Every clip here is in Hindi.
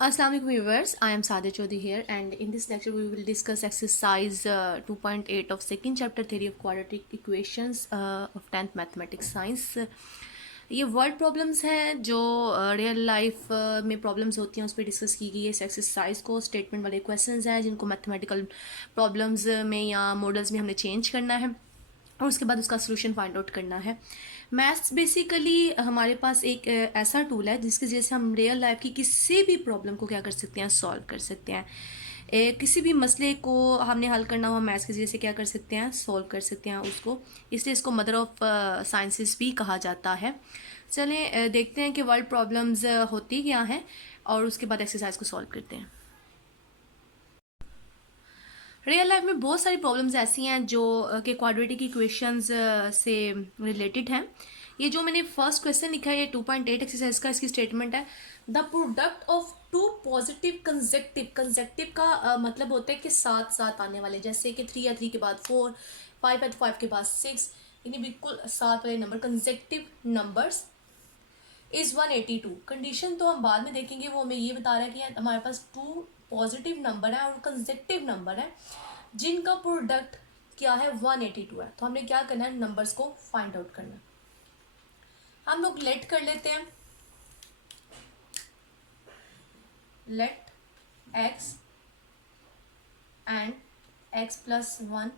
Assalamualaikum viewers, I am Sadia Chaudhary here, and in this lecture we will discuss exercise 2.8 of second chapter theory of quadratic equations of 10th mathematics science. ये वर्ड प्रॉब्लम्स हैं जो रियल लाइफ में प्रॉब्लम्स होती हैं उस पर डिस्कस की गई है इस एक्सरसाइज को. स्टेटमेंट वाले क्वेश्चंस हैं जिनको मैथमेटिकल प्रॉब्लम्स में या मॉडल्स में हमने चेंज करना है और उसके बाद उसका सोल्यूशन फाइंड आउट करना है. मैथ्स बेसिकली हमारे पास एक ऐसा टूल है जिसकी वजह से हम रियल लाइफ की किसी भी प्रॉब्लम को क्या कर सकते हैं, सॉल्व कर सकते हैं. किसी भी मसले को हमने हल करना हो, मैथ्स की वजह से क्या कर सकते हैं, सॉल्व कर सकते हैं उसको. इसलिए इसको मदर ऑफ साइंसेस भी कहा जाता है. चलें देखते हैं कि वर्ल्ड प्रॉब्लम्स होती क्या हैं और उसके बाद एक्सरसाइज को सॉल्व करते हैं. रियल लाइफ में बहुत सारी प्रॉब्लम्स ऐसी हैं जो कि क्वाड्रेटिक इक्वेशंस से रिलेटेड हैं. ये जो मैंने फर्स्ट क्वेश्चन लिखा है ये 2.8 एक्सरसाइज का इसकी स्टेटमेंट है. The product of two positive consecutive. Consecutive का मतलब होता है कि साथ साथ आने वाले, जैसे कि 3 या 3 के बाद 4, 5 या 5 के बाद 6, यानी बिल्कुल साथ वाले number consecutive numbers is 182. Condition तो हम बाद में देखेंगे, वो हमें ये बता रहा है कि हमारे पास टू पॉजिटिव नंबर है और कंसेक्टिव नंबर है जिनका प्रोडक्ट क्या है, 182 है. तो हमने क्या करना है, नंबर्स को फाइंड आउट करना है. हम लोग लेट कर लेते हैं. Let X and X plus 1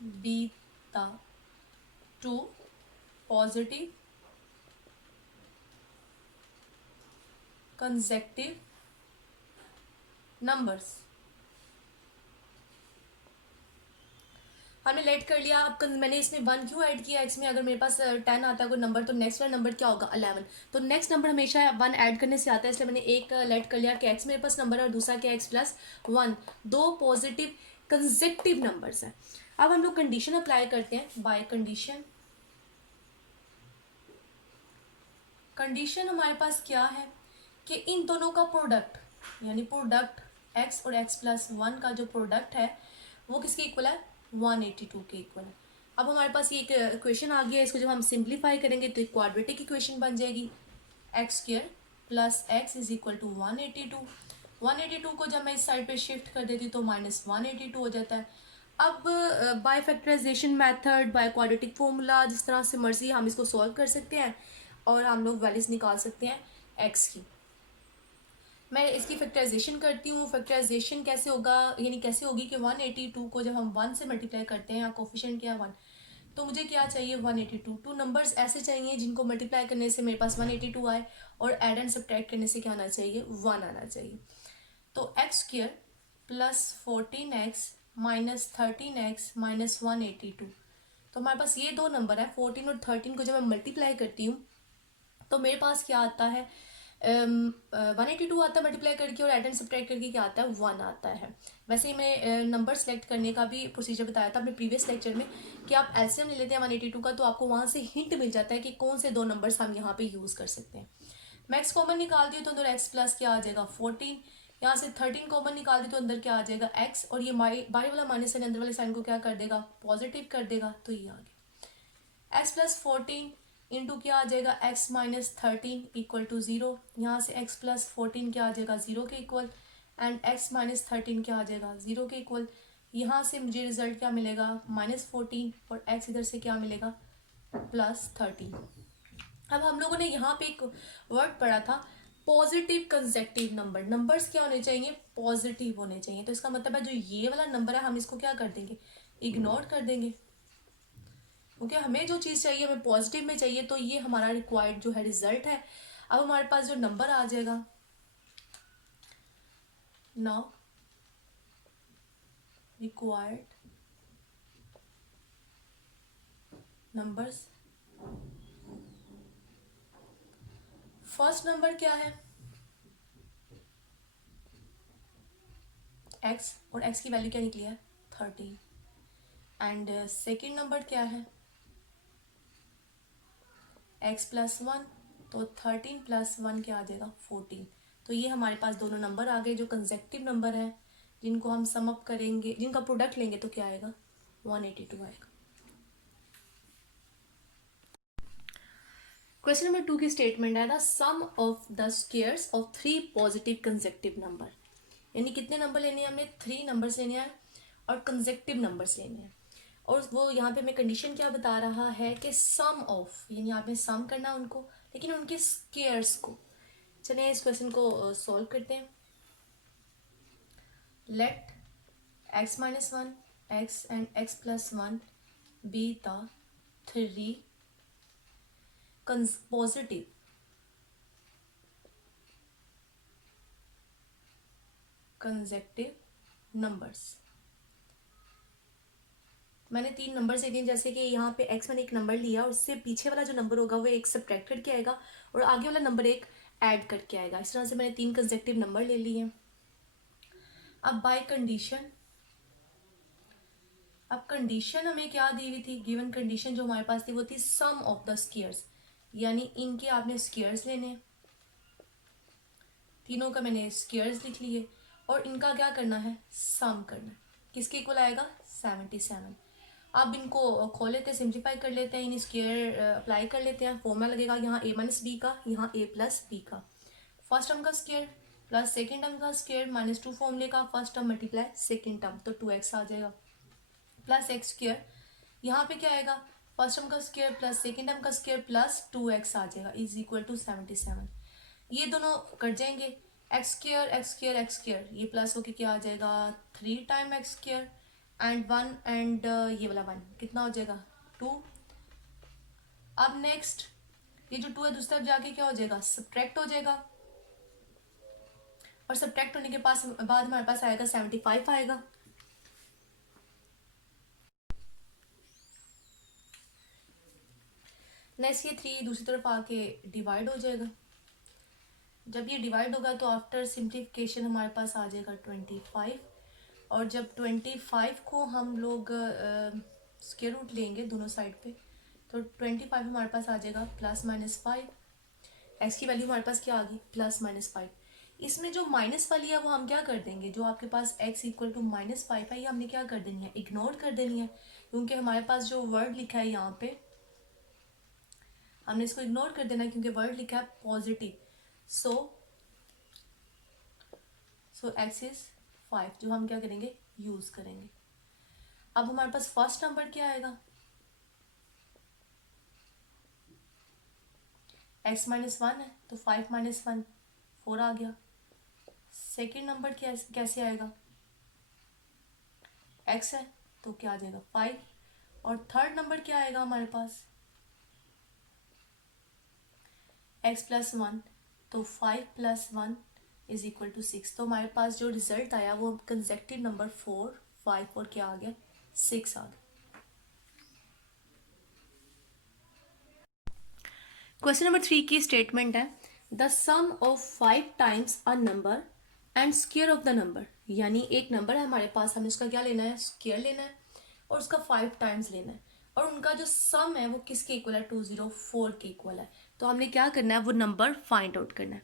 be the two positive consecutive numbers. हमने लेट कर लिया. अब मैंने इसमें 1 क्यों ऐड किया, एक्स में अगर मेरे पास 10 आता है कोई नंबर तो नेक्स्ट वाला नंबर क्या होगा, 11. तो नेक्स्ट नंबर हमेशा 1 ऐड करने से आता है, इसलिए मैंने एक लेट कर लिया कि एक्स मेरे पास नंबर है और दूसरा क्या, एक्स प्लस 1. दो पॉजिटिव कंसेक्टिव नंबर्स हैं. अब हम लोग कंडीशन अप्लाई करते हैं. बाय कंडीशन, कंडीशन हमारे पास क्या है कि इन दोनों का प्रोडक्ट, यानी प्रोडक्ट x और x प्लस 1 का जो प्रोडक्ट है वो किसके इक्वल है, 182 के इक्वल है. अब हमारे पास ये एक इक्वेशन आ गया है. इसको जब हम सिंप्लीफाई करेंगे तो एक क्वाड्रेटिक इक्वेशन बन जाएगी. X square plus X is equal to 182. 182 को जब मैं इस साइड पे शिफ्ट कर देती हूँ तो माइनस 182 हो जाता है. अब by factorization method, by quadratic formula, जिस तरह से मर्जी हम इसको सॉल्व कर सकते हैं और हम लोग वैल्यूज निकाल सकते हैं एक्स की. मैं इसकी फैक्टराइजेशन करती हूँ. फैक्टराइजेशन कैसे होगा, यानी कैसे होगी कि 182 को जब हम 1 से मल्टीप्लाई करते हैं, या कोफिशिएंट क्या 1, तो मुझे क्या चाहिए, 182. टू नंबर्स ऐसे चाहिए जिनको मल्टीप्लाई करने से मेरे पास 182 आए और ऐड एंड सब्ट्रैक्ट करने से क्या आना चाहिए, 1 आना चाहिए. तो x square plus 14x minus 13x minus 182. तो हमारे पास ये दो नंबर है 14 और 13 को जब मैं मल्टीप्लाई करती हूँ तो मेरे पास क्या आता है, 182 आता है मल्टीप्लाई करके, और एड एंड सब्ट्रैक्ट करके क्या आता है, 1 आता है. वैसे ही मैंने नंबर सेलेक्ट करने का भी प्रोसीजर बताया था अपने प्रीवियस लेक्चर में कि आप एलसीएम ले लेते हैं 182 का तो आपको वहाँ से हिंट मिल जाता है कि कौन से दो नंबर्स हम यहाँ पे यूज़ कर सकते हैं. मैक्स कॉमन निकाल दिए तो अंदर एक्स प्लस क्या आ जाएगा, 14. यहाँ से 13 कॉमन निकाल दी तो अंदर क्या आ जाएगा, एक्स, और ये बाई वाला माइनस साइन अंदर वाले साइन को क्या कर देगा, पॉजिटिव कर देगा. तो ये आ गया एक्स प्लस 14 इंटू क्या आ जाएगा, एक्स माइनस 13 इक्वल टू 0. यहाँ से एक्स प्लस 14 क्या आ जाएगा, 0 के इक्वल, एंड एक्स माइनस 13 क्या आ जाएगा, 0 के इक्वल. यहाँ से मुझे रिजल्ट क्या मिलेगा, -14, और एक्स इधर से क्या मिलेगा, +13. अब हम लोगों ने यहाँ पे एक वर्ड पढ़ा था, पॉजिटिव कंसेक्टिव नंबर. नंबर्स क्या होने चाहिए, पॉजिटिव होने चाहिए. तो इसका मतलब है जो ये वाला नंबर है हम इसको क्या कर देंगे, इग्नोर कर देंगे, क्योंकि हमें जो चीज़ चाहिए हमें पॉजिटिव में चाहिए. तो ये हमारा रिक्वायर्ड जो है रिजल्ट है. अब हमारे पास जो नंबर आ जाएगा, now required numbers. First number क्या है, एक्स, और एक्स की वैल्यू क्या निकली है, 13. एंड सेकेंड नंबर क्या है, एक्स प्लस 1. तो 13 प्लस 1 क्या आ जाएगा, 14. तो ये हमारे पास दोनों नंबर आ गए जो कंसेक्टिव नंबर है, जिनको हम सम अप करेंगे, जिनका प्रोडक्ट लेंगे तो क्या आएगा, 182 आएगा. क्वेश्चन नंबर 2 की स्टेटमेंट है the sum of the squares of 3 positive consecutive number, यानी कितने नंबर लेने हैं हमने, 3 नंबर्स लेने हैं और कंसेक्टिव नंबर्स लेने हैं। और वो यहाँ पे हमें कंडीशन क्या बता रहा है कि सम ऑफ, यानी आपने सम करना उनको, लेकिन उनके स्क्वायर्स को। चलिए इस क्वेश्चन को सॉल्व करते हैं। Let x-1 x and x+1 be the 3 positive consecutive numbers. मैंने 3 नंबर से दिए, जैसे कि यहाँ पे x मैंने एक नंबर लिया और उससे पीछे वाला जो नंबर होगा वो एक सब्ट्रैक्ट करके आएगा और आगे वाला नंबर एक ऐड करके आएगा। इस तरह से मैंने 3 कंसेक्टिव नंबर ले लिए हैं। अब बाय कंडीशन, अब कंडीशन हमें क्या दी हुई थी, गिवन कंडीशन जो हमारे पास थी वो थी सम ऑफ द स्क्वायर्स, यानी इनके आपने स्क्वायर्स लेने, तीनों का मैंने स्क्वायर्स लिख लिए और इनका क्या करना है, सम करना है। किसके इक्वल आएगा, 77। अब इनको खोल लेते हैं, सिंप्लीफाई कर लेते हैं, इन स्क्वायर अप्लाई कर लेते हैं। फॉर्मूला लगेगा यहाँ a माइनस बी का, यहाँ a प्लस बी का, फर्स्ट टर्म का स्क्वायर प्लस सेकेंड टर्म का स्क्वायर माइनस 2 फॉर्मूले का, first term multiply second term, तो 2x आ जाएगा प्लस एक्स स्क्वायर। यहाँ पे क्या आएगा, फर्स्ट टर्म का स्क्वायर प्लस सेकेंड टर्म का स्क्वायर प्लस 2x आ जाएगा इज इक्वल टू 77। ये दोनों कट जाएंगे, x square x square x square, ये प्लस होके क्या आ जाएगा 3 time x square and 1 and ये वाला 1 कितना हो जाएगा 2। अब नेक्स्ट ये जो 2 है दूसरी तरफ जाके क्या हो जाएगा, सब्ट्रैक्ट हो जाएगा और सब्ट्रैक्ट होने के पास बाद हमारे पास आएगा 75 आएगा। नेक्स्ट ये 3 दूसरी तरफ आके डिवाइड हो जाएगा। जब ये डिवाइड होगा तो आफ्टर सिंप्लीफिकेशन हमारे पास आ जाएगा 25 और जब 25 को हम लोग स्क्वायर रूट लेंगे दोनों साइड पे तो 25 हमारे पास आ जाएगा प्लस माइनस 5। एक्स की वैल्यू हमारे पास क्या आ गई, प्लस माइनस 5। इसमें जो माइनस वाली है वो हम क्या कर देंगे, जो आपके पास x इक्वल टू -5 है ये हमने क्या कर देनी है, इग्नोर कर देनी है, क्योंकि हमारे पास जो वर्ड लिखा है यहाँ पे हमने इसको इग्नोर कर देना है क्योंकि वर्ड लिखा है पॉजिटिव। सो एक्स इज 5 जो हम क्या करेंगे, यूज करेंगे। अब हमारे पास फर्स्ट नंबर क्या आएगा, x -1 है तो 5 - 1 4 आ गया। सेकेंड नंबर कैसे आएगा, x है तो क्या आ जाएगा 5 और थर्ड नंबर क्या आएगा हमारे पास x+1 तो 5 + 1 इज इक्वल टू 6। तो हमारे पास जो रिजल्ट आया वो कंसेक्टिव नंबर 4 5 और क्या आ गया 6 आ गया। क्वेश्चन नंबर 3 की स्टेटमेंट है the sum of 5 times a number and square of the number, यानी एक नंबर है हमारे पास, हमें उसका क्या लेना है, स्क्वायर लेना है और उसका 5 टाइम्स लेना है और उनका जो सम है वो किसके इक्वल है, 204 के इक्वल है। तो हमने क्या करना है, वो नंबर फाइंड आउट करना है।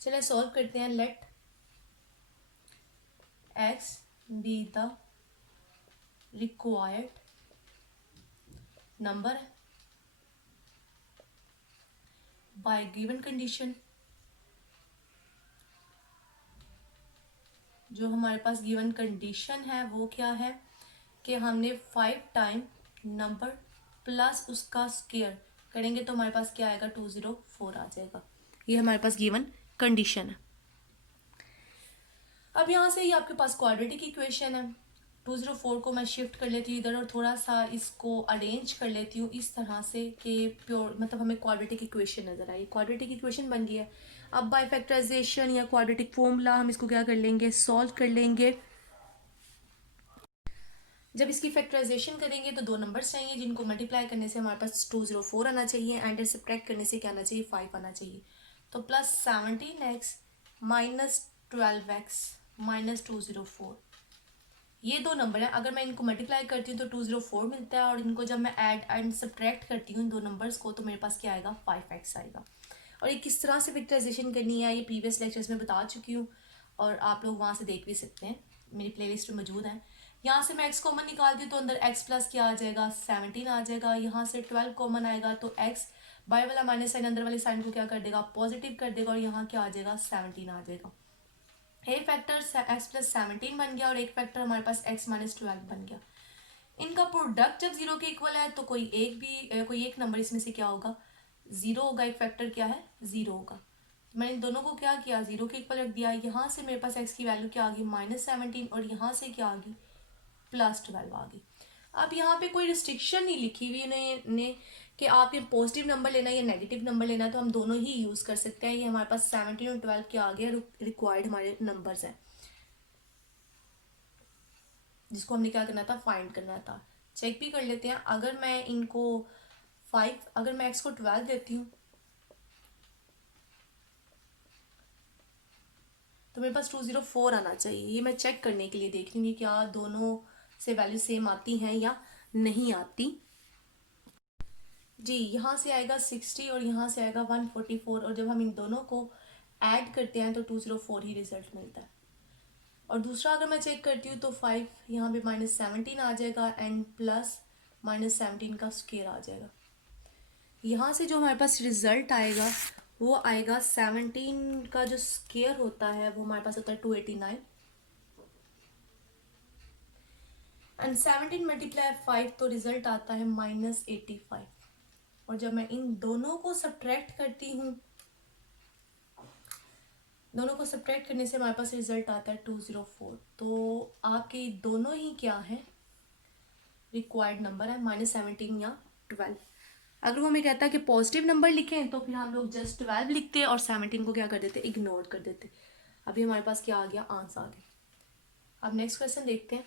चलिए सॉल्व करते हैं। Let x be the required number by given condition, जो हमारे पास गिवन कंडीशन है वो क्या है कि हमने 5 टाइम नंबर प्लस उसका स्क्वायर करेंगे तो हमारे पास क्या आएगा 204 आ जाएगा। ये हमारे पास गिवन कंडीशन है। अब यहाँ से ये आपके पास क्वाड्रेटिक इक्वेशन है। 204 को मैं शिफ्ट कर लेती हूँ इधर और थोड़ा सा इसको अरेंज कर लेती हूँ इस तरह से कि प्योर मतलब हमें क्वाड्रेटिक इक्वेशन नजर आई। क्वाड्रेटिक इक्वेशन बन गई है। अब बाय फैक्टराइजेशन या क्वाड्रेटिक फॉर्मूला हम इसको क्या कर लेंगे, सॉल्व कर लेंगे। जब इसकी फैक्टराइजेशन करेंगे तो 2 नंबर्स चाहिए जिनको मल्टीप्लाई करने से हमारे पास 204 आना चाहिए एंड सब्ट्रैक्ट करने से क्या आना चाहिए, 5 आना चाहिए। तो plus 17x minus 12x minus 204, ये 2 नंबर हैं। अगर मैं इनको मल्टीप्लाई करती हूँ तो 204 मिलता है और इनको जब मैं ऐड एंड सब्ट्रैक्ट करती हूँ इन 2 नंबर्स को तो मेरे पास क्या आएगा, 5x आएगा। और ये किस तरह से फैक्टराइजेशन करनी है ये प्रीवियस लेक्चर्स में बता चुकी हूँ और आप लोग वहाँ से देख भी सकते हैं, मेरी प्लेलिस्ट में मौजूद है। यहाँ से मैं x कॉमन निकालती हूँ तो अंदर x प्लस क्या आ जाएगा 17 आ जाएगा। यहाँ से 12 कॉमन आएगा तो x बाय वाला माइनस साइन अंदर वाले साइन को क्या कर देगा, पॉजिटिव कर देगा, और यहाँ क्या आ जाएगा, 17 आ जाएगा। एक फैक्टर एक्स प्लस 17 बन गया और एक फैक्टर हमारे पास एक्स माइनस 12 बन गया। इनका प्रोडक्ट जब जीरो के इक्वल है तो कोई एक नंबर इसमें से क्या होगा, जीरो होगा। एक फैक्टर क्या है, जीरो होगा। तो मैंने इन दोनों को क्या किया, जीरो के इक्वल रख दिया। यहाँ से मेरे पास एक्स की वैल्यू क्या आ गई, -17, और यहाँ से क्या आ गई, +12 आ गई। अब यहाँ पे कोई रिस्ट्रिक्शन नहीं लिखी हुई ने कि आप ये पॉजिटिव नंबर लेना है या नेगेटिव नंबर लेना है, तो हम दोनों ही यूज़ कर सकते हैं। ये हमारे पास 17 और 12 के आगे रिक्वायर्ड हमारे नंबर्स हैं, जिसको हमने क्या करना था, फाइंड करना था। चेक भी कर लेते हैं। अगर मैं इनको 5, अगर मैं एक्स को 12 देती हूँ तो मेरे पास 204 आना चाहिए। ये मैं चेक करने के लिए देख रही हूँ क्या दोनों से वैल्यू सेम आती हैं या नहीं आती। जी, यहाँ से आएगा 60 और यहाँ से आएगा 144, और जब हम इन दोनों को ऐड करते हैं तो 204 ही रिजल्ट मिलता है। और दूसरा अगर मैं चेक करती हूँ तो 5 यहाँ पे -17 आ जाएगा एंड प्लस -17 का स्क्वायर आ जाएगा। यहाँ से जो हमारे पास रिजल्ट आएगा वो आएगा 17 का जो स्क्वायर होता है वो हमारे पास होता है 289, एंड 17 मल्टीप्लाई 5 तो रिजल्ट आता है -85। और जब मैं इन दोनों को सब्ट्रैक्ट करती हूँ, दोनों को सब्ट्रैक्ट करने से हमारे पास रिजल्ट आता है 204। तो आपके दोनों ही क्या है, रिक्वायर्ड नंबर है, -17 या 12। अगर वो हमें कहता है कि पॉजिटिव नंबर लिखें तो फिर हम लोग जस्ट 12 लिखते और 17 को क्या कर देते, इग्नोर कर देते। अभी हमारे पास क्या आ गया, आंसर आ गया। अब नेक्स्ट क्वेश्चन देखते हैं।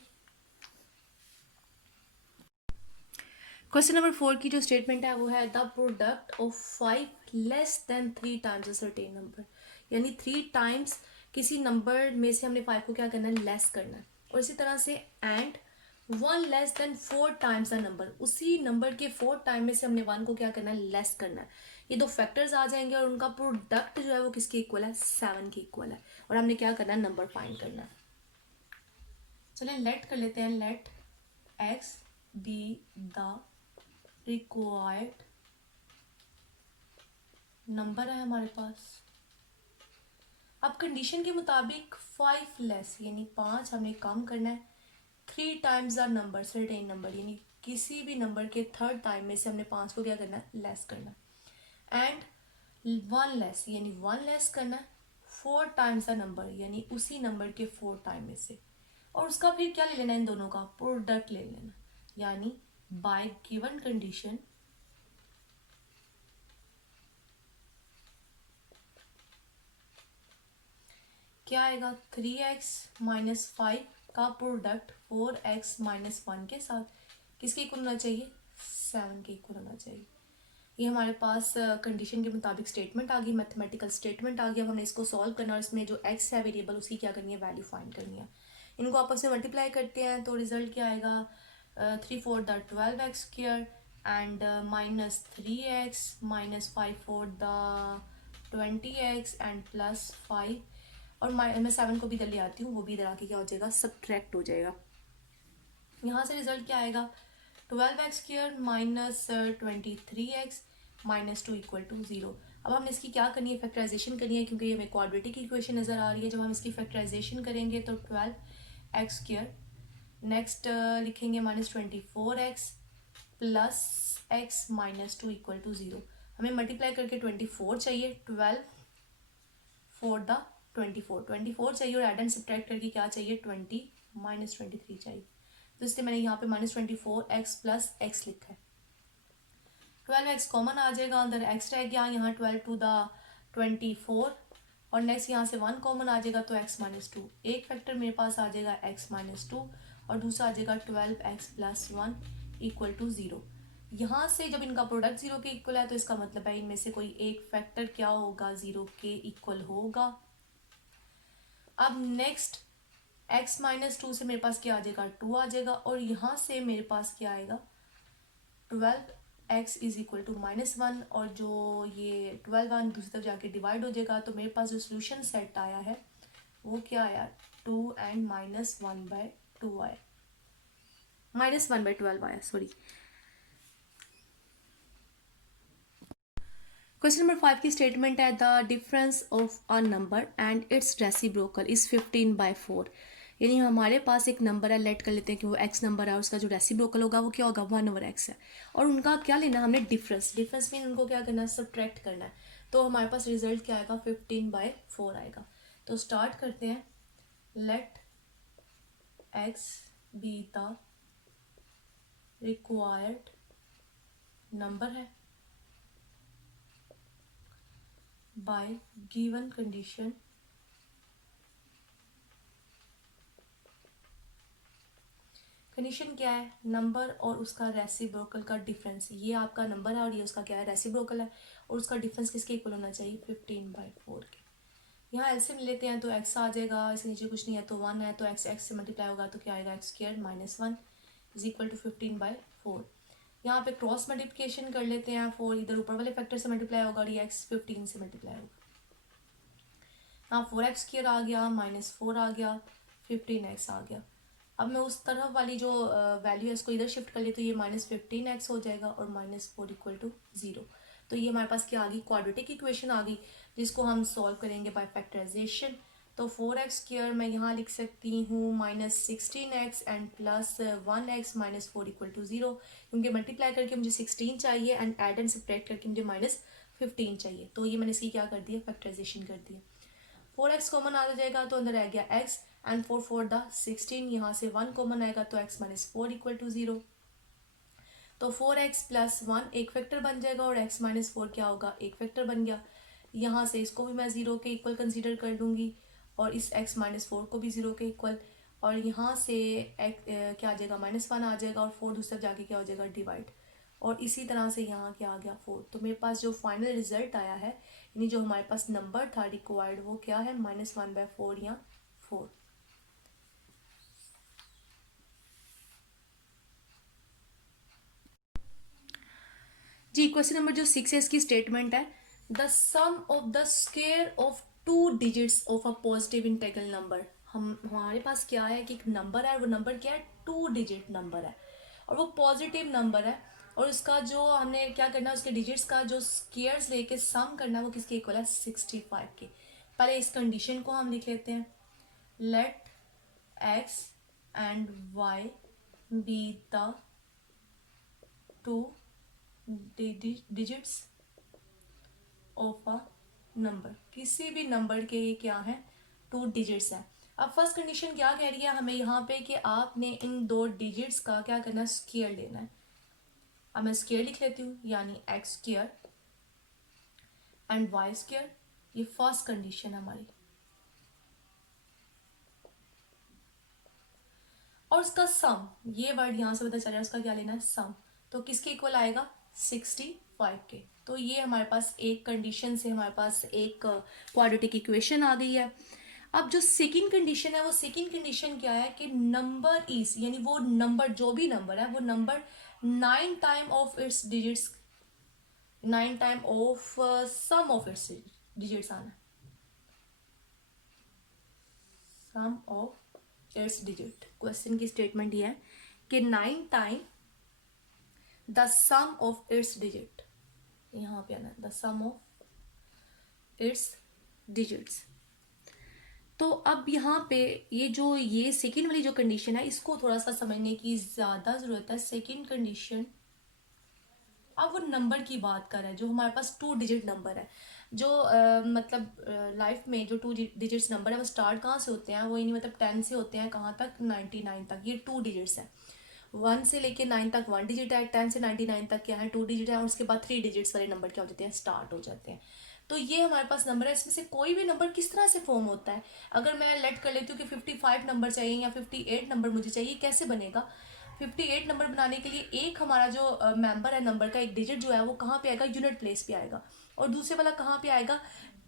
क्वेश्चन नंबर 4 की जो स्टेटमेंट है वो है the product of 5 less than 3 times a certain number, यानी 3 टाइम्स किसी नंबर में से हमने 5 को क्या करना है, लेस करना है। और इसी तरह से and 1 less than 4 times a number, उसी नंबर के 4 टाइम में से हमने 1 को क्या करना है, लेस करना है। ये दो फैक्टर्स आ जाएंगे और उनका प्रोडक्ट जो है वो किसके इक्वल है, 7 के इक्वल है। और हमने क्या करना है, नंबर फाइंड करना है। चलिए लेट कर लेते हैं, let X be the required number है हमारे पास। अब कंडीशन के मुताबिक 5 लेस यानी 5 हमने कम करना है, 3 times are number certain number, यानी किसी भी नंबर के थर्ड टाइम में से हमने 5 को क्या करना है, लेस करना है। एंड 1 लेस यानी 1 लेस करना है, 4 टाइम्स आ नंबर यानी उसी नंबर के 4 टाइम में से। और उसका फिर क्या ले लेना है, इन दोनों का प्रोडक्ट ले लेना, यानी बाय गिवन कंडीशन क्या आएगा, 3x माइनस 5 का प्रोडक्ट 4x माइनस 1 के साथ किसके इक्वल होना चाहिए, 7 के इक्वल होना चाहिए। ये हमारे पास कंडीशन के मुताबिक स्टेटमेंट आ गई, मैथमेटिकल स्टेटमेंट आ गया। अब हमने इसको सॉल्व करना है और इसमें जो x है वेरिएबल उसकी क्या करनी है, वैल्यू फाइंड करनी है। इनको आपस में मल्टीप्लाई करते हैं तो रिजल्ट क्या आएगा, 3 4 the 12x square and -3x -5 4 the 20x and +5, और मैं 7 को भी इधर ले आती हूँ, वो भी इधर आके क्या हो जाएगा, सब्ट्रैक्ट हो जाएगा। यहाँ से रिजल्ट क्या आएगा, 12x स्क्वायर -23x -2 = 0। अब हमने इसकी क्या करनी है, फैक्टराइजेशन करनी है, क्योंकि हमें क्वाड्रेटिक इक्वेशन नज़र आ रही है। जब हम इसकी फैक्टराइजेशन करेंगे तो 12x स्क्वायर, नेक्स्ट लिखेंगे -24x + x -2 = 0। हमें मल्टीप्लाई करके 24 चाहिए, 12 4 द 24 चाहिए, और एड एंड सब्ट्रैक्ट करके क्या चाहिए, 20 -23 चाहिए। तो इसलिए मैंने यहाँ पे -24x + x लिखा है। 12x कॉमन आ जाएगा, अंदर x रह गया, यहाँ 12 टू द 24, और नेक्स्ट यहाँ से 1 कॉमन आ जाएगा तो x -2। एक फैक्टर मेरे पास आ जाएगा x -2 और दूसरा आ जाएगा 12x + 1 = 0। यहाँ से जब इनका प्रोडक्ट 0 के इक्वल है तो इसका मतलब है इनमें से कोई एक फैक्टर क्या होगा, 0 के इक्वल होगा। अब नेक्स्ट x -2 से मेरे पास क्या आ जाएगा, 2 आ जाएगा, और यहाँ से मेरे पास क्या आएगा, 12x = -1, और जो ये 12 दूसरी तरफ जाके डिवाइड हो जाएगा। तो मेरे पास जो सोल्यूशन सेट आया है वो क्या आया, 2 एंड -1/2 आया, -1/12 आया, सॉरी। क्वेश्चन नंबर 5 की स्टेटमेंट है the difference of a number and it's reciprocal is 15/4। यानी हमारे पास एक नंबर है, लेट कर लेते हैं कि वो एक्स नंबर है और उसका जो रेसिप्रोकल होगा वो क्या होगा 1/x है, और उनका क्या लेना हमने डिफरेंस। डिफरेंस मीन उनको क्या करना है, सब्ट्रैक्ट करना है। तो हमारे पास रिजल्ट क्या आएगा 15/4 आएगा। तो स्टार्ट करते हैं। Let X be the required number है by given condition कंडीशन क्या है, नंबर और उसका रेसिप्रोकल का डिफरेंस। ये आपका नंबर है और ये उसका क्या है, रेसिप्रोकल है, और उसका डिफरेंस किसके इक्वल होना चाहिए 15/4 के। यहाँ एलसीएम लेते हैं तो x आ जाएगा, इसके नीचे कुछ नहीं है तो 1 है, तो x x से मल्टीप्लाई होगा तो क्या आएगा x² -1 इज इक्वल टू 15/4। यहाँ पे क्रॉस मल्टीप्लिकेशन कर लेते हैं, 4 इधर ऊपर वाले फैक्टर से मल्टीप्लाई होगा और ये x 15 से मल्टीप्लाई होगा। यहाँ 4x² आ गया, -4 आ गया, 15x आ गया। अब मैं उस तरफ वाली जो वैल्यू है इसको इधर शिफ्ट कर ली तो ये -15x हो जाएगा और -4 इक्वल टू 0। तो ये हमारे पास क्या आ गई, क्वाड्रेटिक इक्वेशन आ गई, जिसको हम सॉल्व करेंगे बाय फैक्टराइजेशन। तो 4x² मैं यहाँ लिख सकती हूँ -16x and +1x -4 equal to 0, क्योंकि मल्टीप्लाई करके मुझे 16 चाहिए एंड एड एंड सब्ट्रैक्ट करके मुझे -15 चाहिए। तो ये मैंने इसकी क्या कर दिया, फैक्टराइजेशन कर दिया। 4x कॉमन आ जाएगा तो अंदर रह गया x एंड 4 4 द 16, यहाँ से 1 कॉमन आएगा तो x -4 इक्वल टू 0। तो 4x + 1 एक फैक्टर बन जाएगा और x -4 क्या होगा, एक फैक्टर बन गया। यहाँ से इसको भी मैं 0 के इक्वल कंसीडर कर लूँगी और इस x -4 को भी 0 के इक्वल, और यहाँ से क्या आ जाएगा -1 आ जाएगा और 4 दूसरी तरफ जाके क्या हो जाएगा डिवाइड, और इसी तरह से यहाँ क्या आ गया 4। तो मेरे पास जो फाइनल रिजल्ट आया है, यानी जो हमारे पास नंबर था रिक्वायर्ड, वो क्या है -1/4 या 4। जी क्वेश्चन नंबर जो 6 है इसकी स्टेटमेंट है the sum of the square of 2 digits of a positive integral number. हमारे पास क्या है कि एक नंबर है, वो नंबर क्या है 2 डिजिट नंबर है और वो पॉजिटिव नंबर है, और उसका जो हमने क्या करना है, उसके डिजिट्स का जो स्क्वायर्स लेके सम करना है वो किसके इक्वल है 65 के। पहले इस कंडीशन को हम लिख लेते हैं। Let x and y be the 2 digits of a number. किसी भी नंबर के ये क्या है 2 डिजिट्स है। अब फर्स्ट कंडीशन क्या कह रही है हमें यहाँ पे कि आपने इन 2 डिजिट्स का क्या करना है, स्क्वायर लेना है। अब मैं स्क्वायर लिख लेती हूँ, यानी x² एंड y²। ये फर्स्ट कंडीशन हमारी, और उसका सम, ये वर्ड यहाँ से पता चल रहा है उसका क्या लेना है सम, तो किसके इक्वल आएगा 65 के। तो ये हमारे पास एक कंडीशन से हमारे पास एक क्वाड्रेटिक इक्वेशन आ गई है। अब जो सेकंड कंडीशन है, वो सेकंड कंडीशन क्या है कि नंबर इज, यानी वो नंबर जो भी नंबर है वो number 9 time of its digits, 9 time of sum of its digits आना, sum of its digit. Question की स्टेटमेंट ये है कि 9 time the sum of its digit, यहाँ पे आना the sum of its digits. तो अब यहाँ पे ये सेकेंड वाली जो कंडीशन है इसको थोड़ा सा समझने की ज़्यादा ज़रूरत है। सेकेंड कंडीशन अब वो नंबर की बात कर रहा है जो हमारे पास 2 डिजिट नंबर है, जो मतलब लाइफ में जो 2 डिजिट्स नंबर है वो स्टार्ट कहाँ से होते हैं, वो यानी मतलब 10 से होते हैं कहाँ तक 99 तक। ये 2 डिजिट्स है, 1 से लेके 9 तक 1 डिजिट है, 10 से 99 तक क्या है 2 डिजिट है, और उसके बाद 3 डिजिट्स वाले नंबर क्या हो जाते हैं, स्टार्ट हो जाते हैं। तो ये हमारे पास नंबर है, इसमें से कोई भी नंबर किस तरह से फॉर्म होता है। अगर मैं लेट कर लेती हूँ कि 55 नंबर चाहिए या 58 नंबर मुझे चाहिए, कैसे बनेगा। 58 नंबर बनाने के लिए एक हमारा जो मेंबर है नंबर का, एक डिजिट जो है वो कहाँ पे आएगा, यूनिट प्लेस पे आएगा, और दूसरे वाला कहाँ पे आएगा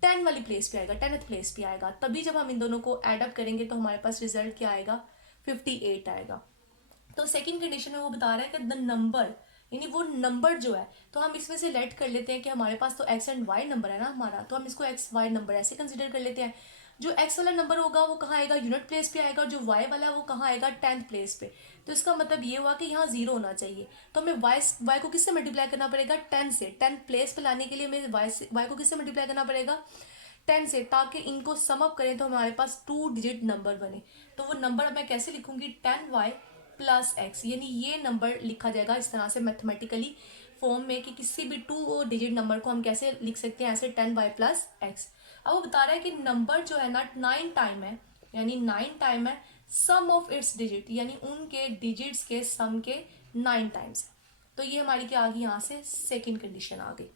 10 वाली प्लेस पे आएगा, 10th प्लेस पे आएगा। तभी जब हम इन दोनों को एड अप करेंगे तो हमारे पास रिजल्ट क्या आएगा 58 आएगा। तो सेकंड कंडीशन में वो बता रहा है कि द नंबर, यानी वो नंबर जो है, तो हम इसमें से लेट कर लेते हैं कि हमारे पास तो एक्स एंड वाई नंबर है ना हमारा, तो हम इसको एक्स वाई नंबर ऐसे कंसिडर कर लेते हैं। जो x वाला नंबर होगा वो कहाँ आएगा, यूनिट प्लेस पे आएगा, और जो y वाला है वो कहाँ आएगा, 10th प्लेस पे। तो इसका मतलब ये हुआ कि यहाँ 0 होना चाहिए। तो हमें y को किससे मल्टीप्लाई करना पड़ेगा, 10 से। 10th प्लेस पे लाने के लिए हमें y को किससे मल्टीप्लाई करना पड़ेगा, 10 से, ताकि इनको सम अप करें तो हमारे पास 2 डिजिट नंबर बने। तो वो नंबर मैं कैसे लिखूंगी, 10y प्लस एक्स, यानी ये नंबर लिखा जाएगा इस तरह से मैथमेटिकली फॉर्म में कि किसी भी 2 डिजिट नंबर को हम कैसे लिख सकते हैं, ऐसे 10y प्लस एक्स। अब वो बता रहा है कि नंबर जो है ना 9 टाइम है, यानी 9 टाइम है सम ऑफ इट्स डिजिट, यानी उनके डिजिट्स के सम के 9 टाइम्स। तो ये हमारी क्या आ गई, यहाँ से सेकेंड कंडीशन आ गई।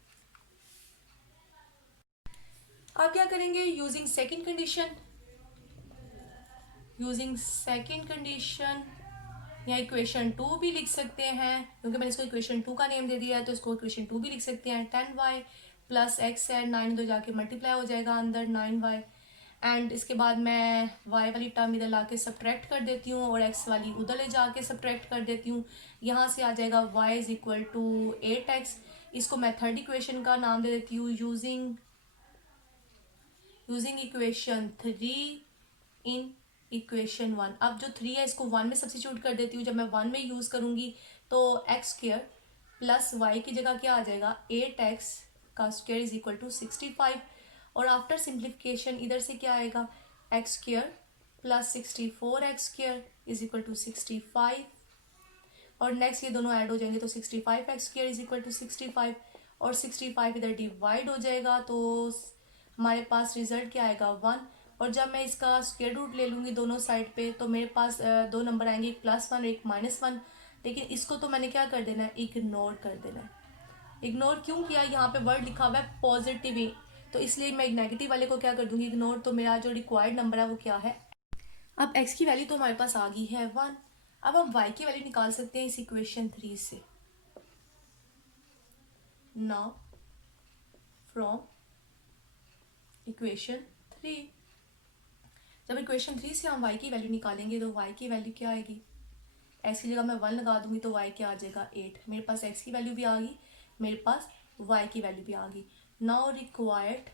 आप क्या करेंगे, using second condition, using second condition या इक्वेशन 2 भी लिख सकते हैं, क्योंकि मैंने इसको इक्वेशन 2 का नेम दे दिया है तो इसको इक्वेशन 2 भी लिख सकते हैं। 10y प्लस एक्स है, 9 तो जाके मल्टीप्लाई हो जाएगा अंदर 9y, एंड इसके बाद मैं y वाली टर्म इधर ला के सब्ट्रैक्ट कर देती हूँ और x वाली उधर ले जाके सब्ट्रैक्ट कर देती हूँ। यहाँ से आ जाएगा y is equal to 8x। इसको मैं थर्ड इक्वेशन का नाम दे देती हूँ, यूजिंग इक्वेशन 3 इन इक्वेशन 1। अब जो 3 है इसको 1 में सब्सिट्यूट कर देती हूँ। जब मैं 1 में यूज करूंगी तो एक्स स्क्वायर प्लस वाई की जगह क्या आ जाएगा, 8x का स्क्वायर इज इक्वल टू 65। और आफ्टर सिंप्लीफिकेशन इधर से क्या आएगा, X square plus 64x square is equal to 65। और नेक्स्ट ये दोनों ऐड हो जाएंगे तो 65x square is equal to 65, और 65 इधर डिवाइड हो जाएगा तो हमारे पास रिजल्ट क्या आएगा, 1। और जब मैं इसका स्क्वायर रूट ले लूँगी दोनों साइड पे तो मेरे पास दो नंबर आएंगे, एक +1 एक -1। लेकिन इसको तो मैंने क्या कर देना है, इग्नोर कर देना है। इग्नोर क्यों किया, यहाँ पे वर्ड लिखा हुआ है पॉजिटिव ही, तो इसलिए मैं नेगेटिव वाले को क्या कर दूंगी, इग्नोर। तो मेरा जो रिक्वायर्ड नंबर है वो क्या है, अब x की वैल्यू तो हमारे पास आ गई है 1। अब हम y की वैल्यू निकाल सकते हैं इस इक्वेशन 3 से। नाउ फ्रॉम इक्वेशन 3, जब इक्वेशन 3 से हम y की वैल्यू निकालेंगे तो y की वैल्यू क्या आएगी, x की जगह मैं 1 लगा दूंगी तो y क्या आ जाएगा, 8। मेरे पास x की वैल्यू भी आ गई, मेरे पास y की वैल्यू भी आ गई। नाउ रिक्वायर्ड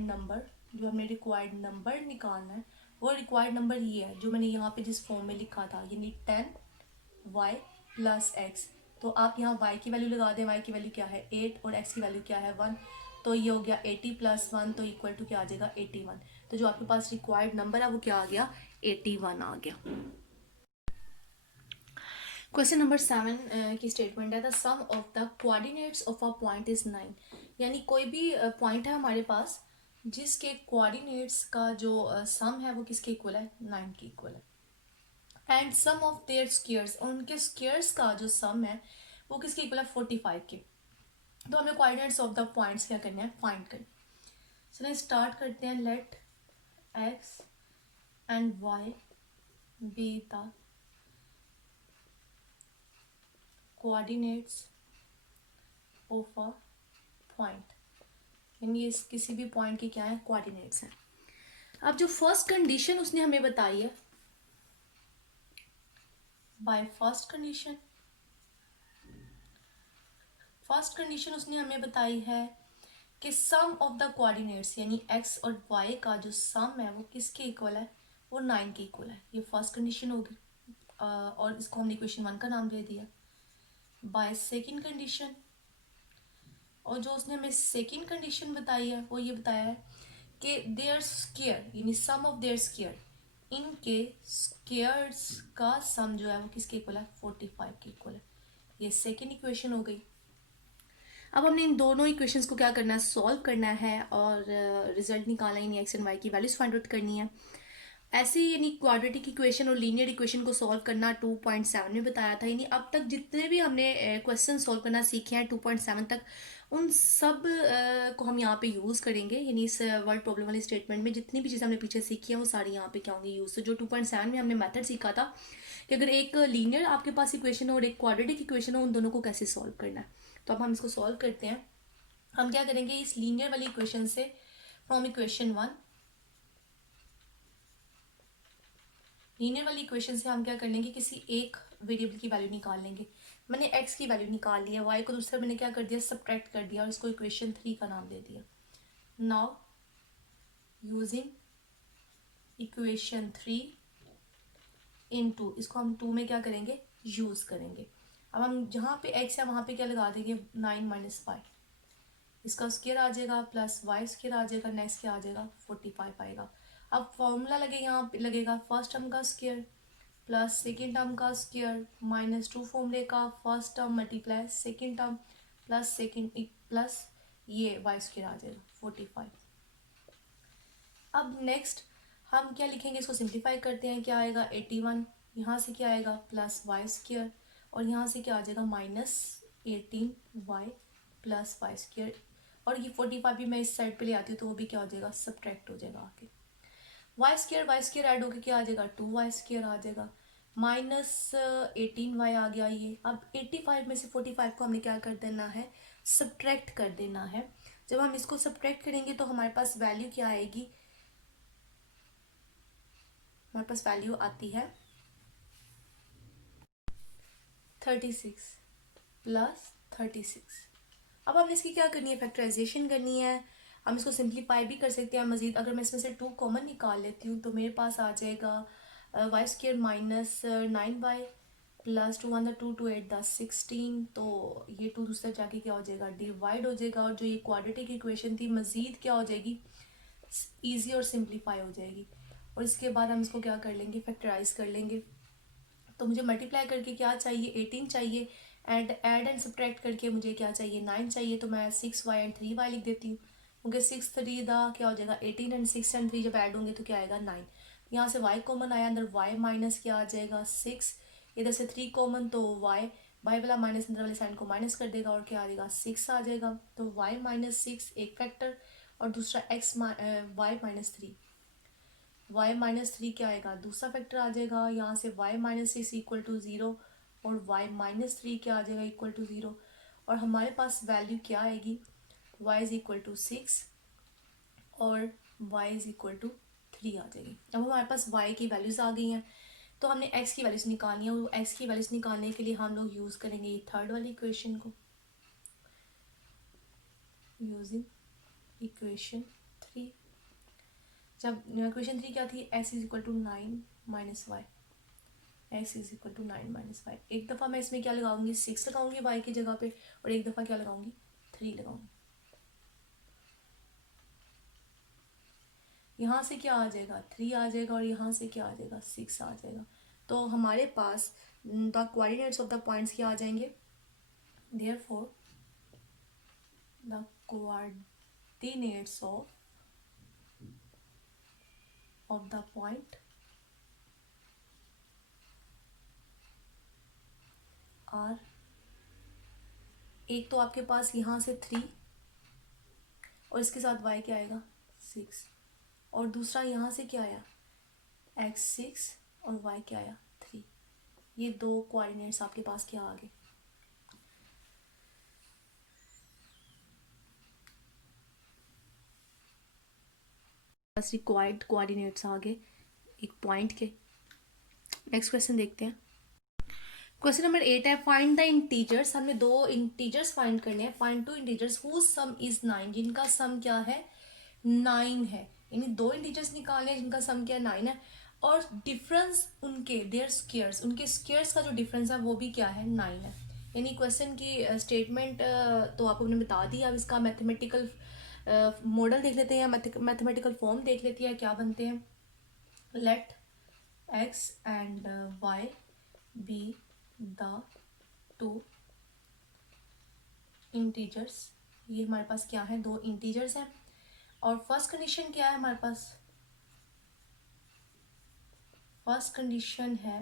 नंबर, जो हमने रिक्वायर्ड नंबर निकालना है वो रिक्वायर्ड नंबर ये है जो मैंने यहाँ पे जिस फॉर्म में लिखा था, यानी 10y प्लस एक्स। तो आप यहाँ y की वैल्यू लगा दें, y की वैल्यू क्या है 8 और x की वैल्यू क्या है 1। तो ये हो गया 80 प्लस 1 तो इक्वल टू क्या आ जाएगा 81। तो जो आपके पास रिक्वायर्ड नंबर है वो क्या आ गया, 81 आ गया। क्वेश्चन नंबर 7 की स्टेटमेंट है, the sum of the coordinates of a point is 9। यानी कोई भी पॉइंट है हमारे पास जिसके कोऑर्डिनेट्स का जो सम है वो किसके इक्वल है, 9 के इक्वल है। And sum of their squares, और उनके स्क्वायर्स का जो सम है वो किसके इक्वल है, 45 के। तो हमें कोऑर्डिनेट्स ऑफ द पॉइंट्स क्या करने हैं, फाइंड करने। चलिए स्टार्ट करते हैं। Let X and Y be the coordinates of a point, यानी इस किसी भी पॉइंट के क्या है, कोऑर्डिनेट्स हैं। अब जो फर्स्ट कंडीशन उसने हमें बताई है, बाय फर्स्ट कंडीशन उसने हमें बताई है कि सम ऑफ द कोऑर्डिनेट्स, यानी एक्स और वाई का जो सम है वो किसके इक्वल है, वो 9 के इक्वल है। ये फर्स्ट कंडीशन होगी और इसको हमने इक्वेशन 1 का नाम दे दिया। बाय सेकंड कंडीशन, और जो उसने हमें सेकंड कंडीशन बताई है वो ये बताया है कि देयर स्क्वायर, यानी सम ऑफ देयर स्क्वायर, इनके स्क्वायर्स का सम जो है वो किसके इक्वल है, 45 के इक्वल है। ये सेकंड इक्वेशन हो गई। अब हमने इन दोनों इक्वेशंस को क्या करना है, सॉल्व करना है और रिजल्ट निकालना है, यानी एक्स एंड वाई की वैल्यूज फाइंड आउट करनी है। ऐसे ही यानी क्वाड्रेटिक इक्वेशन और लीनियर इक्वेशन को सॉल्व करना 2.7 में बताया था। यानी अब तक जितने भी हमने क्वेश्चन सॉल्व करना सीखे हैं 2.7 तक, उन सब को हम यहाँ पे यूज़ करेंगे। यानी इस वर्ड प्रॉब्लम वाली स्टेटमेंट में जितनी भी चीज़ें हमने पीछे सीखी हैं वो सारी यहाँ पे क्या होंगी, यूज़। तो जो 2.7 में हमने मेथड सीखा था कि अगर एक लीनियर आपके पास इक्वेशन हो और एक क्वाड्रेटिक इक्वेशन हो, उन दोनों को कैसे सॉल्व करना है। तो अब हम इसको सॉल्व करते हैं। हम क्या करेंगे, इस लीनियर वाली इक्वेशन से फ्रॉम इक्वेशन 1, लीनियर वाली इक्वेशन से हम क्या कर लेंगे, किसी एक वेरिएबल की वैल्यू निकाल लेंगे। मैंने x की वैल्यू निकाल ली है, y को दूसरा मैंने क्या कर दिया, सब्ट्रैक्ट कर दिया और इसको इक्वेशन 3 का नाम दे दिया। नाउ यूजिंग इक्वेशन 3 इनटू, इसको हम 2 में क्या करेंगे, यूज करेंगे। अब हम जहाँ पे x है वहाँ पे क्या लगा देंगे, 9 माइनस वाई, इसका स्क्वायर आ जाएगा प्लस वाई स्क्वायर आ जाएगा, नेक्स्ट क्या आ जाएगा 45 आएगा। अब फॉर्मूला लगेगा, यहाँ पे लगेगा फर्स्ट टर्म का स्क्वायर प्लस सेकेंड टर्म का स्क्वायर माइनस 2 फॉर्मूले का first term multiply second term plus second plus ये वाई स्क्वायर आ जाएगा 45। अब नेक्स्ट हम क्या लिखेंगे, इसको सिंप्लीफाई करते हैं, क्या आएगा 81, यहाँ से क्या आएगा प्लस वाई स्क्वायर और यहाँ से क्या आ जाएगा minus 18y plus Y square, और ये 45 भी मैं इस साइड पे ले आती हूँ तो वो भी क्या हो जाएगा, सब्ट्रैक्ट हो जाएगा आके। वाई स्क्वायर ऐड होकर क्या आ जाएगा 2y स्क्वायर आ जाएगा, माइनस 18y आ गया ये। अब 85 में से 45 को हमने क्या कर देना है, सब्ट्रैक्ट कर देना है। जब हम इसको सब्ट्रैक्ट करेंगे तो हमारे पास वैल्यू क्या आएगी, हमारे पास वैल्यू आती है 36 प्लस 36। अब हमने इसकी क्या करनी है, फैक्टराइजेशन करनी है। हम इसको सिंप्लीफाई भी कर सकते हैं मजीद। अगर मैं इसमें से 2 कॉमन निकाल लेती हूँ तो मेरे पास आ जाएगा Y square minus 9y plus 2 1 2 2 8 10 16, तो ये 2 दूसरा जाके क्या हो जाएगा, डिवाइड हो जाएगा, और जो ये क्वाड्रेटिक इक्वेशन थी मजीद क्या हो जाएगी, ईजी और सिंप्लीफाई हो जाएगी। और इसके बाद हम इसको क्या कर लेंगे, फैक्टराइज कर लेंगे। तो मुझे मल्टीप्लाई करके क्या चाहिए, 18 चाहिए, एंड ऐड एंड सब्ट्रैक्ट करके मुझे क्या चाहिए, 9 चाहिए। तो मैं 6y एंड 3y लिख देती हूँ, क्योंकि 6 3 दा क्या हो जाएगा 18 एंड 6 एंड 3 जब ऐड होंगे तो क्या आएगा 9। यहाँ से y कॉमन आया, अंदर y माइनस क्या आ जाएगा 6, इधर से 3 कॉमन तो y वाला माइनस अंदर वाले साइन को माइनस कर देगा और क्या आ जाएगा 6 आ जाएगा। तो y माइनस 6 एक फैक्टर और दूसरा x y minus 3, y minus 3 क्या आएगा, दूसरा फैक्टर आ जाएगा। यहाँ से y माइनस 6 इक्वल टू 0 और y माइनस 3 क्या आ जाएगा, इक्वल टू 0। और हमारे पास वैल्यू क्या आएगी, y इज इक्वल टू 6 और y इज इक्वल टू 3 आ जाएगी। अब हमारे पास y की वैल्यूज आ गई हैं, तो हमने x की वैल्यूज निकालनी है। और x की वैल्यूज निकालने के लिए हम लोग यूज़ करेंगे ये थर्ड वाली इक्वेशन को, यूजिंग इक्वेशन 3। जब इक्वेशन 3 क्या थी, x is equal to 9 minus Y, x is equal to 9 minus Y. एक दफ़ा मैं इसमें क्या लगाऊंगी, 6 लगाऊंगी y की जगह पे, और एक दफ़ा क्या लगाऊंगी 3 लगाऊंगी। यहाँ से क्या आ जाएगा 3 आ जाएगा और यहाँ से क्या आ जाएगा 6 आ जाएगा। तो हमारे पास the coordinates of the points क्या आ जाएंगे, therefore the coordinates of the point are, एक तो आपके पास यहाँ से 3 और इसके साथ y क्या आएगा 6, और दूसरा यहाँ से क्या आया x 6 और y क्या आया 3। ये दो कोऑर्डिनेट्स आपके पास क्या आ गए। बस रिक्वायर्ड कोऑर्डिनेट्स आ गए एक पॉइंट के। नेक्स्ट क्वेश्चन देखते हैं। क्वेश्चन नंबर 8 है, फाइंड द इंटीजर्स। हमने दो इंटीजर्स फाइंड करने हैं। Find two integers whose sum is 9, जिनका सम क्या है 9 है। यानी दो इंटीजर्स निकालने हैं जिनका सम क्या 9 है, और डिफरेंस उनके देयर स्क्वायर्स, उनके स्क्वायर्स का जो डिफरेंस है वो भी क्या है 9 है। यानी क्वेश्चन की स्टेटमेंट तो आपको मैंने बता दी। अब इसका मैथमेटिकल मॉडल देख लेते हैं, मैथमेटिकल फॉर्म देख लेते हैं क्या बनते हैं। Let x and y be the two integers. ये हमारे पास क्या है, दो इंटीजर्स हैं। और फर्स्ट कंडीशन क्या है हमारे पास, फर्स्ट कंडीशन है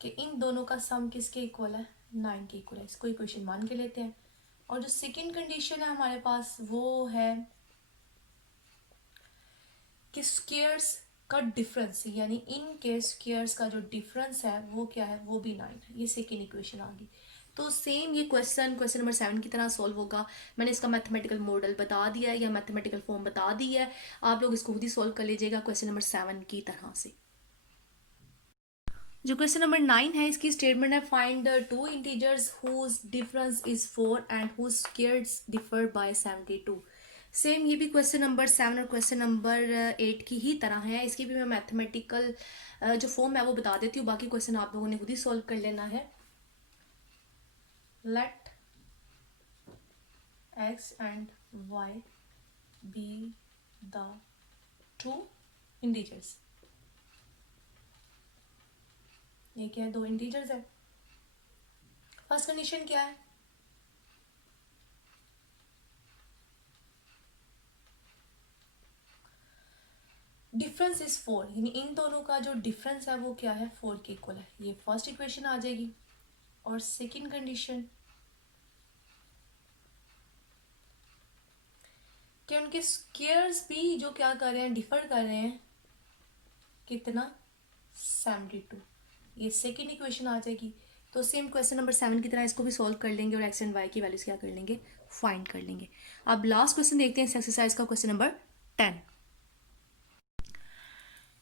कि इन दोनों का सम किसके इक्वल है 9 के इक्वल है। इसको इक्वेशन मान के लेते हैं। और जो सेकंड कंडीशन है हमारे पास वो है कि स्क्वायर्स का डिफरेंस, यानी इनके स्क्वायर्स का जो डिफरेंस है वो क्या है, वो भी 9 है। ये सेकेंड इक्वेशन आ गई। तो सेम ये क्वेश्चन नंबर 7 की तरह सॉल्व होगा। मैंने इसका मैथमेटिकल मॉडल बता दिया है या मैथमेटिकल फॉर्म बता दी है, आप लोग इसको खुद ही सॉल्व कर लीजिएगा क्वेश्चन नंबर 7 की तरह से। जो क्वेश्चन नंबर 9 है इसकी स्टेटमेंट है, find the two integers whose difference is 4 and whose squares differ by 72। Same ये भी क्वेश्चन नंबर 7 और क्वेश्चन नंबर 8 की ही तरह है। इसकी भी मैं मैथमेटिकल जो फॉर्म है वो बता देती हूँ, बाकी क्वेश्चन आप लोगों ने खुद ही सॉल्व कर लेना है। Let x and y be the two integers। ये क्या है, दो इंटीजर्स है। फर्स्ट कंडीशन क्या है, डिफरेंस इज 4, यानी इन दोनों का जो डिफरेंस है वो क्या है, 4 के इक्वल है। ये फर्स्ट इक्वेशन आ जाएगी। और सेकंड कंडीशन कि उनके स्क्वायर्स भी जो क्या कर रहे हैं, डिफर कर रहे हैं, कितना, 72। ये सेकंड इक्वेशन आ जाएगी। तो सेम क्वेश्चन नंबर 7 की तरह इसको भी सॉल्व कर लेंगे और एक्स एंड वाई की वैल्यूज क्या कर लेंगे, फाइंड कर लेंगे। अब लास्ट क्वेश्चन देखते हैं इस एक्सरसाइज का, क्वेश्चन नंबर 10।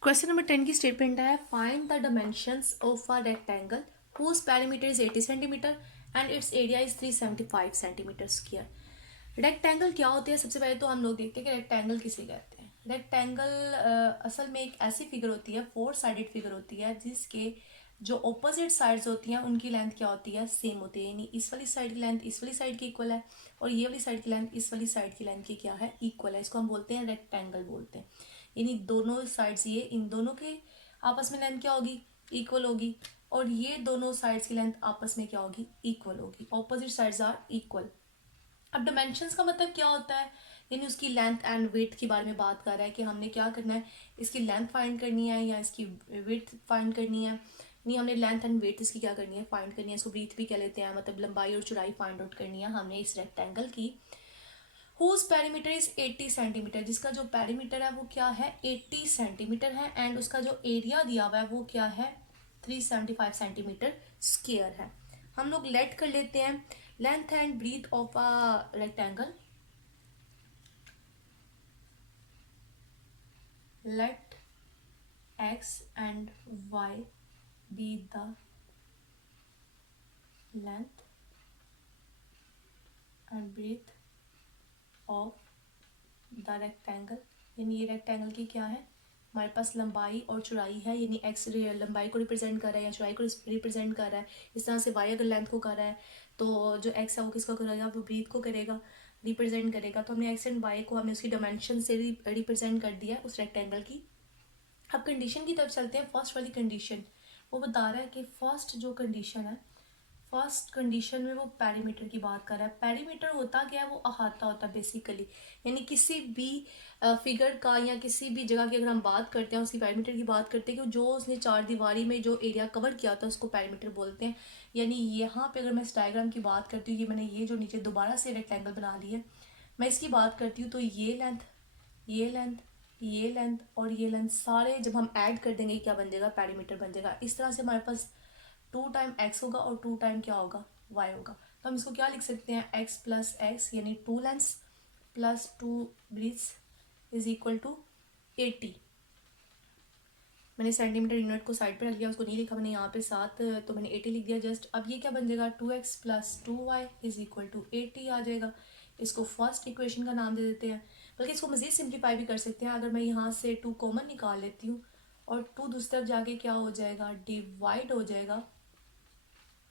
क्वेश्चन नंबर 10 की स्टेटमेंट है, find the dimensions of a rectangle whose perimeter is 80 centimetre and its area is 375 centimetre square. Rectangle क्या होते हैं, सबसे पहले तो हम लोग देखते हैं कि रेक्टेंगल किसे कहते हैं। रेक्टेंगल असल में एक ऐसी फिगर होती है, 4 साइडेड फिगर होती है, जिसके जो ऑपोजिट साइड्स होती हैं उनकी लेंथ क्या होती है, सेम होती है। यानी इस वाली साइड की लेंथ इस वाली साइड की इक्वल है और ये वाली साइड की लेंथ इस वाली साइड की लेंथ की क्या है, इक्वल है। इसको हम बोलते हैं रेक्टेंगल बोलते हैं। यानी दोनों साइड्स, ये इन दोनों के आपस में लेंथ क्या होगी, इक्वल होगी, और ये दोनों साइड्स की लेंथ आपस में क्या होगी, इक्वल होगी। Opposite sides are equal. अब डायमेंशंस का मतलब क्या होता है, यानी उसकी लेंथ एंड विड्थ के बारे में बात कर रहा है कि हमने क्या करना है, इसकी लेंथ फाइंड करनी है या इसकी विड्थ फाइंड करनी है। नहीं, हमने लेंथ एंड विड्थ इसकी क्या करनी है, फाइंड करनी है। इसको ब्रीथ भी कह लेते हैं, मतलब लंबाई और चौड़ाई फाइंड आउट करनी है हमने इस रेक्टेंगल की। हुज पेरीमीटर इज 80 सेंटीमीटर, जिसका जो पेरीमीटर है वो क्या है, 80 सेंटीमीटर है, एंड उसका जो एरिया दिया हुआ है वो क्या है, 375 सेंटीमीटर स्क्वायर है। हम लोग लेट कर लेते हैं length and breadth of a rectangle. Let x and y be the length and breadth of the rectangle। यानी ये रेक्टेंगल की क्या है, हमारे पास लंबाई और चौड़ाई है, यानी x लंबाई को रिप्रेजेंट कर रहा है या चौड़ाई को रिप्रेजेंट कर रहा है। इस तरह से y अगर लेंथ को कर रहा है तो जो x है वो किसको करेगा, वो ब्रीथ को करेगा, रिप्रेजेंट करेगा। तो हमने x एंड y को हमने उसकी डायमेंशन से रिप्रेजेंट कर दिया उस रेक्टेंगल की। अब कंडीशन की तरफ चलते हैं। फर्स्ट वाली कंडीशन वो बता रहा है कि फर्स्ट जो कंडीशन है, फर्स्ट कंडीशन में वो पेरीमीटर की बात कर रहा है। पेरीमीटर होता क्या है, वो अहाता होता है बेसिकली, यानी किसी भी फिगर का या किसी भी जगह की अगर हम बात करते हैं, उसकी पेरीमीटर की बात करते हैं कि जो उसने चार दीवारी में जो एरिया कवर किया होता है उसको पेरीमीटर बोलते हैं। यानी यहाँ पे अगर मैं इस डायग्राम की बात करती हूँ, ये मैंने ये जो नीचे दोबारा से रेक्टेंगल बना ली है, मैं इसकी बात करती हूँ, तो ये लेंथ, ये लेंथ, ये लेंथ और ये लेंथ सारे जब हम ऐड कर देंगे क्या बन जाएगा, पेरीमीटर बन जाएगा। इस तरह से हमारे पास 2 टाइम एक्स होगा और 2 टाइम क्या होगा, वाई होगा। तो हम इसको क्या लिख सकते हैं, एक्स प्लस एक्स यानी 2 lengths plus 2 breadths is equal to 80। मैंने सेंटीमीटर यूनिट को साइड पे रख दिया, उसको नहीं लिखा मैंने यहाँ पे साथ, तो मैंने 80 लिख दिया जस्ट। अब ये क्या बन जाएगा, 2x plus 2y is equal to 80 आ जाएगा। इसको फर्स्ट इक्वेशन का नाम दे देते हैं, बल्कि इसको मज़ीद सिंप्लीफाई भी कर सकते हैं। अगर मैं यहाँ से 2 कॉमन निकाल लेती हूँ और 2 दूसरी तरफ जाके क्या हो जाएगा, डिवाइड हो जाएगा,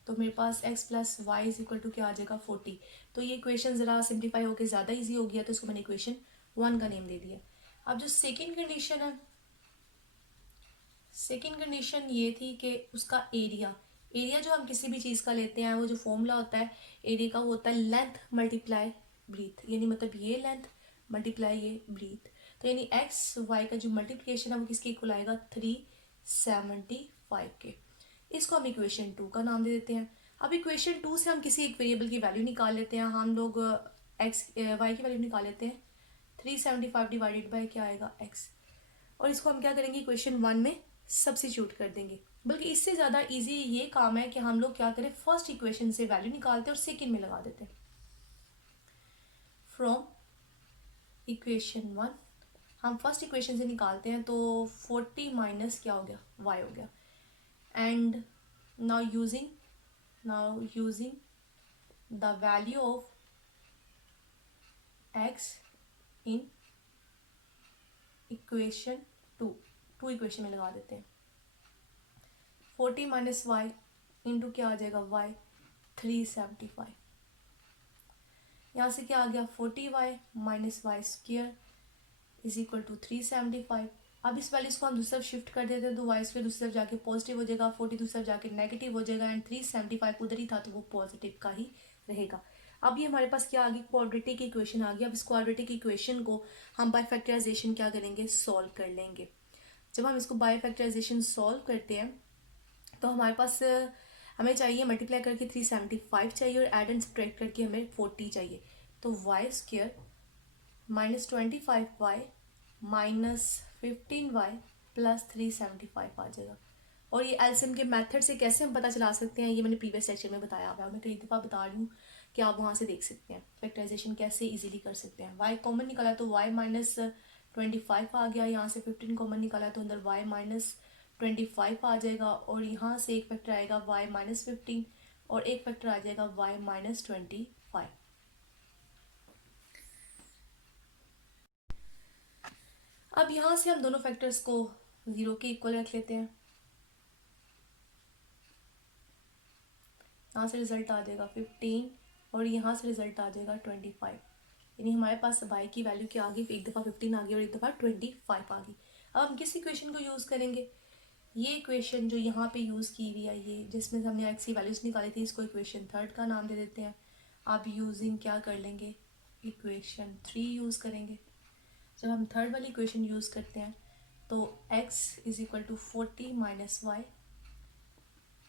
तो मेरे पास x plus Y is equal to क्या आ जाएगा, 40। तो ये इक्वेशन ज़रा सिंप्लीफाई होकर ज़्यादा ईजी हो गया, तो इसको मैंने इक्वेशन 1 का नेम दे दिया। अब जो सेकेंड कंडीशन है, सेकेंड कंडीशन ये थी कि उसका एरिया, एरिया जो हम किसी भी चीज़ का लेते हैं वो जो फॉर्मूला होता है एरिया का, वो होता है लेंथ मल्टीप्लाई ब्रीथ, यानी मतलब ये लेंथ मल्टीप्लाई ये ब्रीथ। तो यानी एक्स वाई का जो मल्टीप्लिकेशन है वो किसके इक्वल आएगा, 375 के। इसको हम इक्वेशन 2 का नाम दे देते हैं। अब इक्वेशन 2 से हम किसी एक वेरिएबल की वैल्यू निकाल लेते हैं। हम लोग एक्स वाई की वैल्यू निकाल लेते हैं, 375 डिवाइडेड बाई क्या आएगा, एक्स, और इसको हम क्या करेंगे, इक्वेशन 1 में सब्सिट्यूट कर देंगे। बल्कि इससे ज़्यादा इजी ये काम है कि हम लोग क्या करें, फर्स्ट इक्वेशन से वैल्यू निकालते हैं और सेकेंड में लगा देते हैं। फ्रॉम इक्वेशन 1 हम फर्स्ट इक्वेशन से निकालते हैं, तो 40 माइनस क्या हो गया, y हो गया। And now using the value of x in equation 2 equation में लगा देते हैं। 40 माइनस वाई इंटू क्या आ जाएगा y 375। यहाँ से क्या आ गया 40y minus Y square is equal to 375। अब इस वैल्यूज को हम दूसरी तरफ शिफ्ट कर देते हैं तो वाई स्क्र दूसरी तरफ जाके पॉजिटिव हो जाएगा, 40 दूसरी तरफ जाके नेगेटिव हो जाएगा एंड 375 उधर ही था तो वो पॉजिटिव का ही रहेगा। अब ये हमारे पास क्या आ गई, क्वाड्रेटिक इक्वेशन आ गई। अब इस क्वाड्रेटिक इक्वेशन को हम बाय फैक्टराइजेशन क्या करेंगे, सॉल्व कर लेंगे। जब हम इसको बाय फैक्टराइजेशन सॉल्व करते हैं तो हमारे पास हमें चाहिए मल्टीप्लाई करके 375 चाहिए और एड एंड सब्ट्रैक्ट करके हमें 40 चाहिए। तो Y square minus 25y minus 15y plus 375 आ जाएगा। और ये एलसीएम के मेथड से कैसे हम पता चला सकते हैं, ये मैंने प्रीवियस लेक्चर में बताया हुआ है, मैं कई दफ़ा बता रही हूँ कि आप वहाँ से देख सकते हैं फैक्टराइजेशन कैसे इजीली कर सकते हैं। y कॉमन निकाला तो y माइनस 25 आ गया, यहाँ से 15 कॉमन निकाला तो अंदर y माइनस 25 आ जाएगा और यहाँ से एक फैक्टर आएगा y माइनस 15 और एक फैक्टर आ जाएगा y माइनस 25। अब यहाँ से हम दोनों फैक्टर्स को 0 के इक्वल रख लेते हैं। यहाँ से रिजल्ट आ जाएगा 15 और यहाँ से रिजल्ट आ जाएगा 25। यानी हमारे पास y की वैल्यू क्या आ गई, एक दफ़ा 15 आ गई और एक दफ़ा 25 आ गई। अब हम किस इक्वेशन को यूज़ करेंगे, ये इक्वेशन जो यहाँ पे यूज़ की हुई है, ये जिसमें हमने x की वैल्यूज़ निकाली थी, इसको इक्वेशन 3 का नाम दे देते हैं। आप यूजिंग क्या कर लेंगे, इक्वेशन 3 यूज़ करेंगे। जब हम थर्ड वाली इक्वेशन यूज़ करते हैं तो x is equal to 40 minus Y,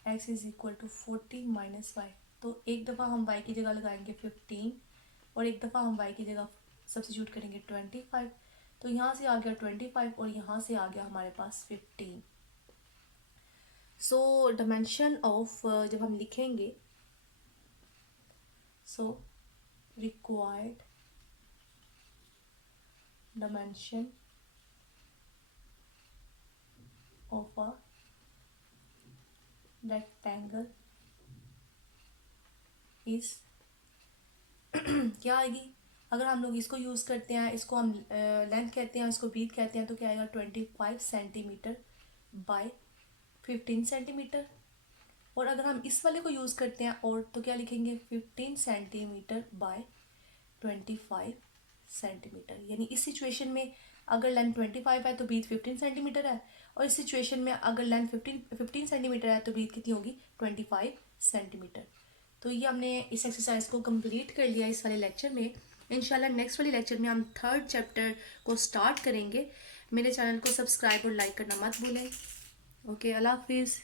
x is equal to 40 minus Y. तो एक दफ़ा हम y की जगह लगाएंगे 15 और एक दफ़ा हम y की जगह सब्स्टिट्यूट करेंगे 25। तो यहाँ से आ गया 25 और यहाँ से आ गया हमारे पास 15। सो डायमेंशन ऑफ जब हम लिखेंगे, so required dimension of a rectangle is क्या आएगी, अगर हम लोग इसको यूज़ करते हैं, इसको हम लेंथ कहते हैं, इसको ब्रीथ कहते हैं, तो क्या आएगा 25 सेंटीमीटर बाय 15 सेंटीमीटर। और अगर हम इस वाले को यूज़ करते हैं और तो क्या लिखेंगे 15 सेंटीमीटर बाय 25 सेंटीमीटर। यानी इस सिचुएशन में अगर लेंथ 25 है तो ब्रीथ 15 सेंटीमीटर है और इस सिचुएशन में अगर लेंथ 15 सेंटीमीटर है तो ब्रीथ कितनी होगी 25 सेंटीमीटर। तो ये हमने इस एक्सरसाइज को कंप्लीट कर लिया इस वाले लेक्चर में। इंशाल्लाह नेक्स्ट वाले लेक्चर में हम थर्ड चैप्टर को स्टार्ट करेंगे। मेरे चैनल को सब्सक्राइब और लाइक करना मत भूलें। ओके, अल्लाह हाफिज़।